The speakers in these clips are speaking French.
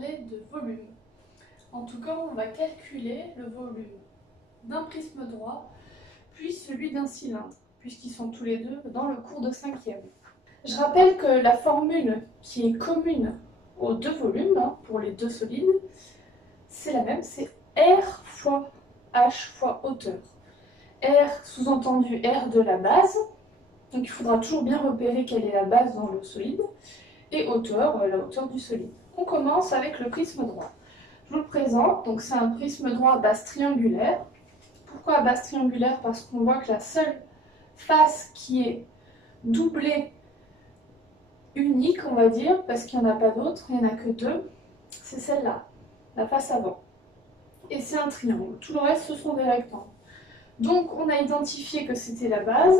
parler de volume. En tout cas, on va calculer le volume d'un prisme droit, puis celui d'un cylindre, puisqu'ils sont tous les deux dans le cours de 5e. Je rappelle que la formule qui est commune aux deux volumes, pour les deux solides, c'est la même, c'est R fois H fois hauteur. R sous-entendu R de la base, donc il faudra toujours bien repérer quelle est la base dans le solide, et hauteur, la hauteur du solide. On commence avec le prisme droit. Je vous le présente, donc c'est un prisme droit à base triangulaire. Pourquoi à base triangulaire? Parce qu'on voit que la seule face qui est doublée, unique on va dire, parce qu'il n'y en a pas d'autres, il n'y en a que deux, c'est celle-là, la face avant. Et c'est un triangle, tout le reste ce sont des rectangles. Donc on a identifié que c'était la base.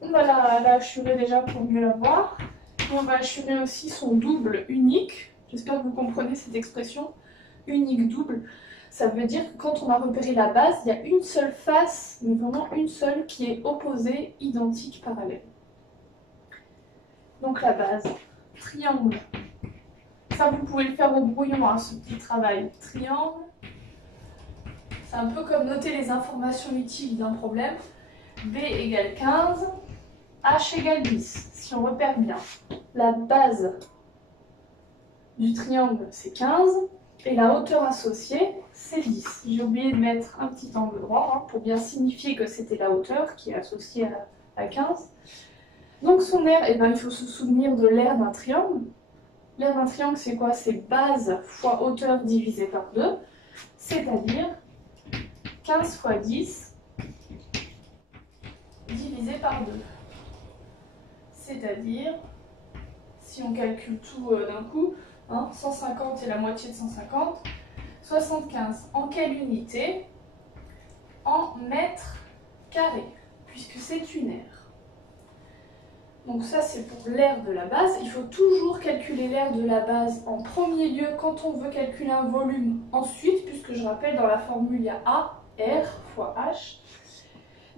On va la hachurer déjà pour mieux la voir. Et on va hachurer aussi son double unique. J'espère que vous comprenez cette expression. Unique double. Ça veut dire que quand on a repéré la base, il y a une seule face, mais vraiment une seule, qui est opposée, identique, parallèle. Donc la base, triangle. Ça, vous pouvez le faire au brouillon, ce petit travail. Triangle. C'est un peu comme noter les informations utiles d'un problème. B égale 15, H égale 10. Si on repère bien, la base du triangle, c'est 15, et la hauteur associée, c'est 10. J'ai oublié de mettre un petit angle droit, pour bien signifier que c'était la hauteur qui est associée à 15. Donc son aire, il faut se souvenir de l'aire d'un triangle. L'aire d'un triangle, c'est quoi? C'est base fois hauteur divisé par 2, c'est-à-dire 15 fois 10 divisé par 2. C'est-à-dire, si on calcule tout d'un coup, 150 et la moitié de 150, 75. En quelle unité? En mètres carrés, puisque c'est une aire. Donc ça, c'est pour l'aire de la base. Il faut toujours calculer l'aire de la base en premier lieu quand on veut calculer un volume ensuite, puisque je rappelle, dans la formule, il y a A, R fois H.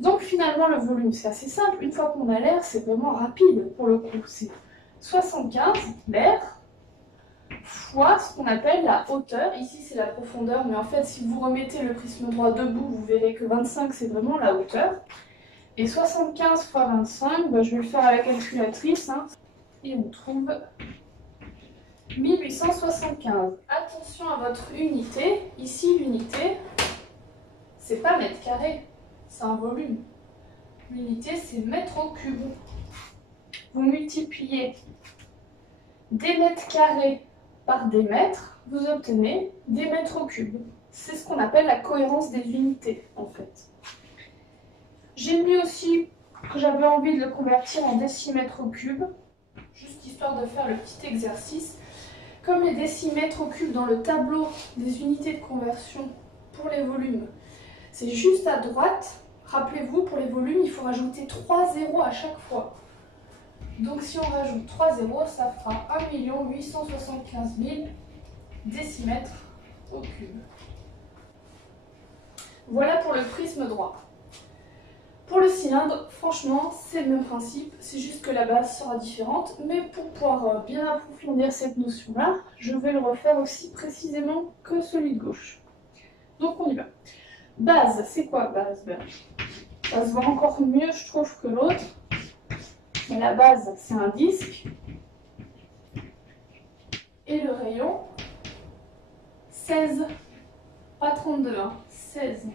Donc finalement, le volume, c'est assez simple. Une fois qu'on a l'air, c'est vraiment rapide pour le coup. C'est 75, l'air, fois ce qu'on appelle la hauteur. Ici, c'est la profondeur, mais en fait, si vous remettez le prisme droit debout, vous verrez que 25, c'est vraiment la hauteur. Et 75 fois 25, je vais le faire à la calculatrice, et on trouve 1875. Attention à votre unité. Ici, l'unité, c'est pas mètre carré, c'est un volume. L'unité, c'est mètre au cube. Vous multipliez des mètres carrés par des mètres, vous obtenez des mètres au cube. C'est ce qu'on appelle la cohérence des unités, en fait. J'ai mis aussi que j'avais envie de le convertir en décimètres au cube, juste histoire de faire le petit exercice. Comme les décimètres au cube dans le tableau des unités de conversion pour les volumes, c'est juste à droite. Rappelez-vous, pour les volumes, il faut rajouter 3 zéros à chaque fois. Donc si on rajoute 3 zéros, ça fera 1 875 000 décimètres au cube. Voilà pour le prisme droit. Pour le cylindre, franchement, c'est le même principe, c'est juste que la base sera différente, mais pour pouvoir bien approfondir cette notion-là, je vais le refaire aussi précisément que celui de gauche. Donc on y va. Base, c'est quoi base? Ça se voit encore mieux, je trouve, que l'autre. Mais la base, c'est un disque. Et le rayon, 16. Pas 32, 16.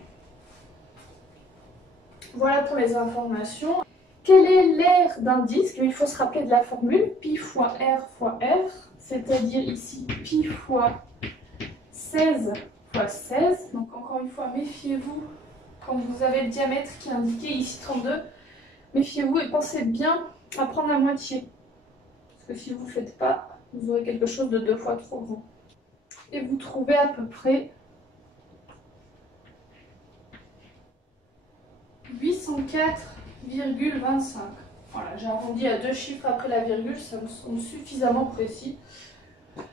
Voilà pour les informations. Quelle est l'aire d'un disque? Il faut se rappeler de la formule, pi fois R, c'est-à-dire ici pi fois 16 fois 16. Donc encore une fois, méfiez-vous quand vous avez le diamètre qui est indiqué ici 32. Méfiez-vous et pensez bien à prendre la moitié. Parce que si vous ne faites pas, vous aurez quelque chose de 2 fois trop grand. Et vous trouvez à peu près 804,25. Voilà, j'ai arrondi à 2 chiffres après la virgule, ça me semble suffisamment précis.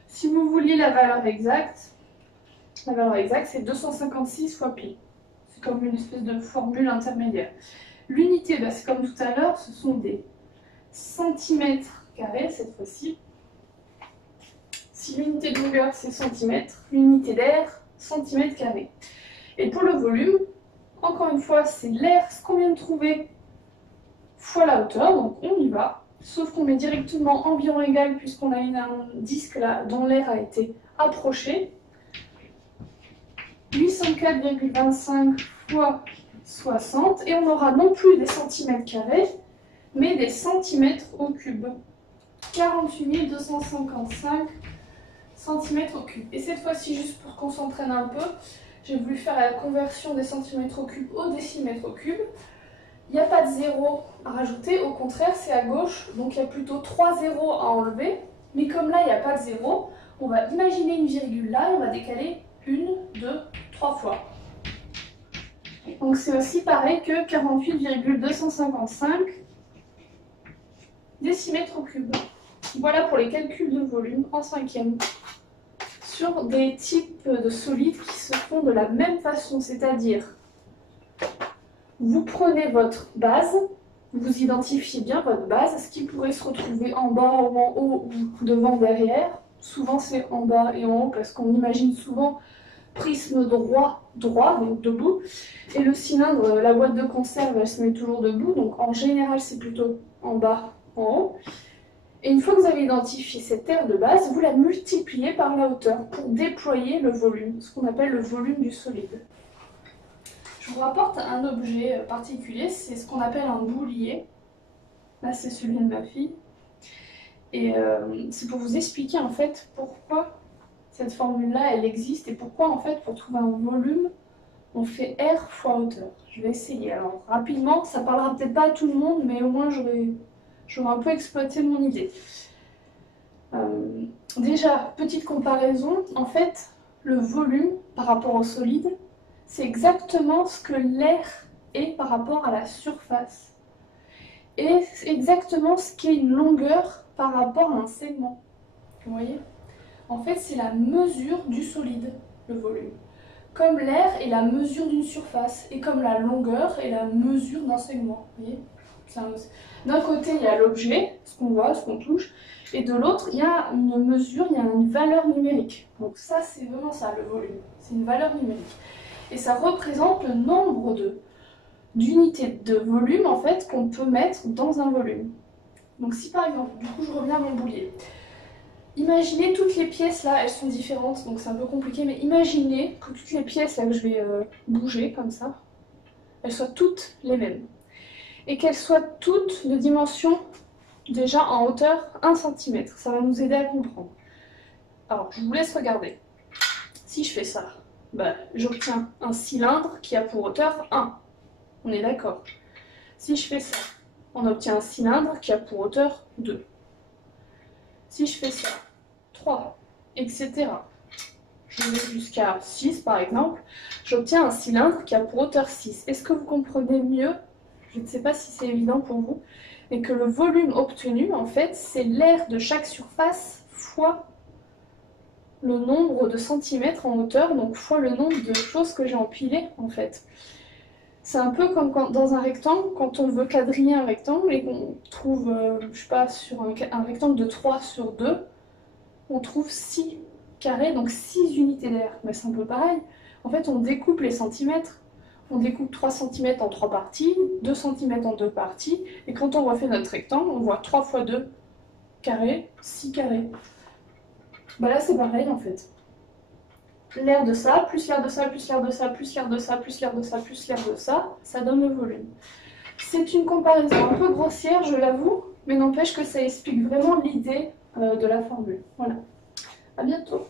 Si vous vouliez la valeur exacte c'est 256 fois pi. C'est comme une espèce de formule intermédiaire. L'unité, c'est comme tout à l'heure, ce sont des centimètres carrés cette fois-ci. Si l'unité de longueur c'est centimètre, l'unité d'air centimètre carré. Et pour le volume, encore une fois, c'est l'air, ce qu'on vient de trouver, fois la hauteur, donc on y va. Sauf qu'on met directement environ égal puisqu'on a un disque là dont l'air a été approché. 804,25 fois 60, et on aura non plus des centimètres carrés, mais des centimètres au cube. 48 255 centimètres au cube. Et cette fois-ci, juste pour qu'on s'entraîne un peu, j'ai voulu faire la conversion des centimètres au cube au décimètre au cube. Il n'y a pas de zéro à rajouter, au contraire, c'est à gauche, donc il y a plutôt 3 zéros à enlever. Mais comme là, il n'y a pas de zéro, on va imaginer une virgule là et on va décaler 1, 2, 3 fois. Donc c'est aussi pareil que 48,255 décimètres au cube. Voilà pour les calculs de volume en cinquième. Sur des types de solides qui se font de la même façon, c'est-à-dire vous prenez votre base, vous identifiez bien votre base, ce qui pourrait se retrouver en bas ou en haut ou devant, derrière. Souvent c'est en bas et en haut parce qu'on imagine souvent prisme droit, donc debout. Et le cylindre, la boîte de conserve, elle se met toujours debout, donc en général c'est plutôt en bas, en haut. Et une fois que vous avez identifié cette aire de base, vous la multipliez par la hauteur pour déployer le volume, ce qu'on appelle le volume du solide. Je vous rapporte un objet particulier, c'est ce qu'on appelle un boulier. Là c'est celui de ma fille. Et c'est pour vous expliquer en fait pourquoi cette formule-là elle existe et pourquoi en fait pour trouver un volume, on fait R fois hauteur. Je vais essayer. Alors rapidement, ça parlera peut-être pas à tout le monde, mais au moins j'aurai un peu exploité mon idée. Déjà, petite comparaison, en fait, le volume par rapport au solide, c'est exactement ce que l'air est par rapport à la surface. Et c'est exactement ce qu'est une longueur par rapport à un segment. Vous voyez? En fait, c'est la mesure du solide, le volume. Comme l'air est la mesure d'une surface, et comme la longueur est la mesure d'un segment. Vous voyez? D'un côté, il y a l'objet, ce qu'on voit, ce qu'on touche, et de l'autre, il y a une mesure, il y a une valeur numérique. Donc ça, c'est vraiment ça, le volume. C'est une valeur numérique. Et ça représente le nombre d'unités de volume, en fait, qu'on peut mettre dans un volume. Donc si par exemple, du coup, je reviens à mon boulier. Imaginez toutes les pièces là, elles sont différentes, donc c'est un peu compliqué, mais imaginez que toutes les pièces là que je vais bouger comme ça, elles soient toutes les mêmes. Et qu'elles soient toutes de dimension déjà en hauteur 1 cm. Ça va nous aider à comprendre. Alors, je vous laisse regarder. Si je fais ça, j'obtiens un cylindre qui a pour hauteur 1. On est d'accord. Si je fais ça, on obtient un cylindre qui a pour hauteur 2. Si je fais ça, 3, etc. Je vais jusqu'à 6 par exemple, j'obtiens un cylindre qui a pour hauteur 6. Est-ce que vous comprenez mieux? Je ne sais pas si c'est évident pour vous, mais que le volume obtenu, en fait, c'est l'air de chaque surface fois le nombre de centimètres en hauteur, donc fois le nombre de choses que j'ai empilées, en fait. C'est un peu comme dans un rectangle, quand on veut quadriller un rectangle et qu'on trouve, je sais pas, sur un rectangle de 3 sur 2, on trouve 6 carrés, donc 6 unités d'air. Mais c'est un peu pareil. En fait, on découpe les centimètres. On découpe 3 cm en 3 parties, 2 cm en 2 parties, et quand on refait notre rectangle, on voit 3 fois 2 carrés, 6 carrés. Là c'est pareil en fait. L'air de ça, plus l'air de ça, plus l'air de ça, plus l'air de ça, plus l'air de ça, plus l'air de ça, ça donne le volume. C'est une comparaison un peu grossière, je l'avoue, mais n'empêche que ça explique vraiment l'idée de la formule. Voilà. À bientôt.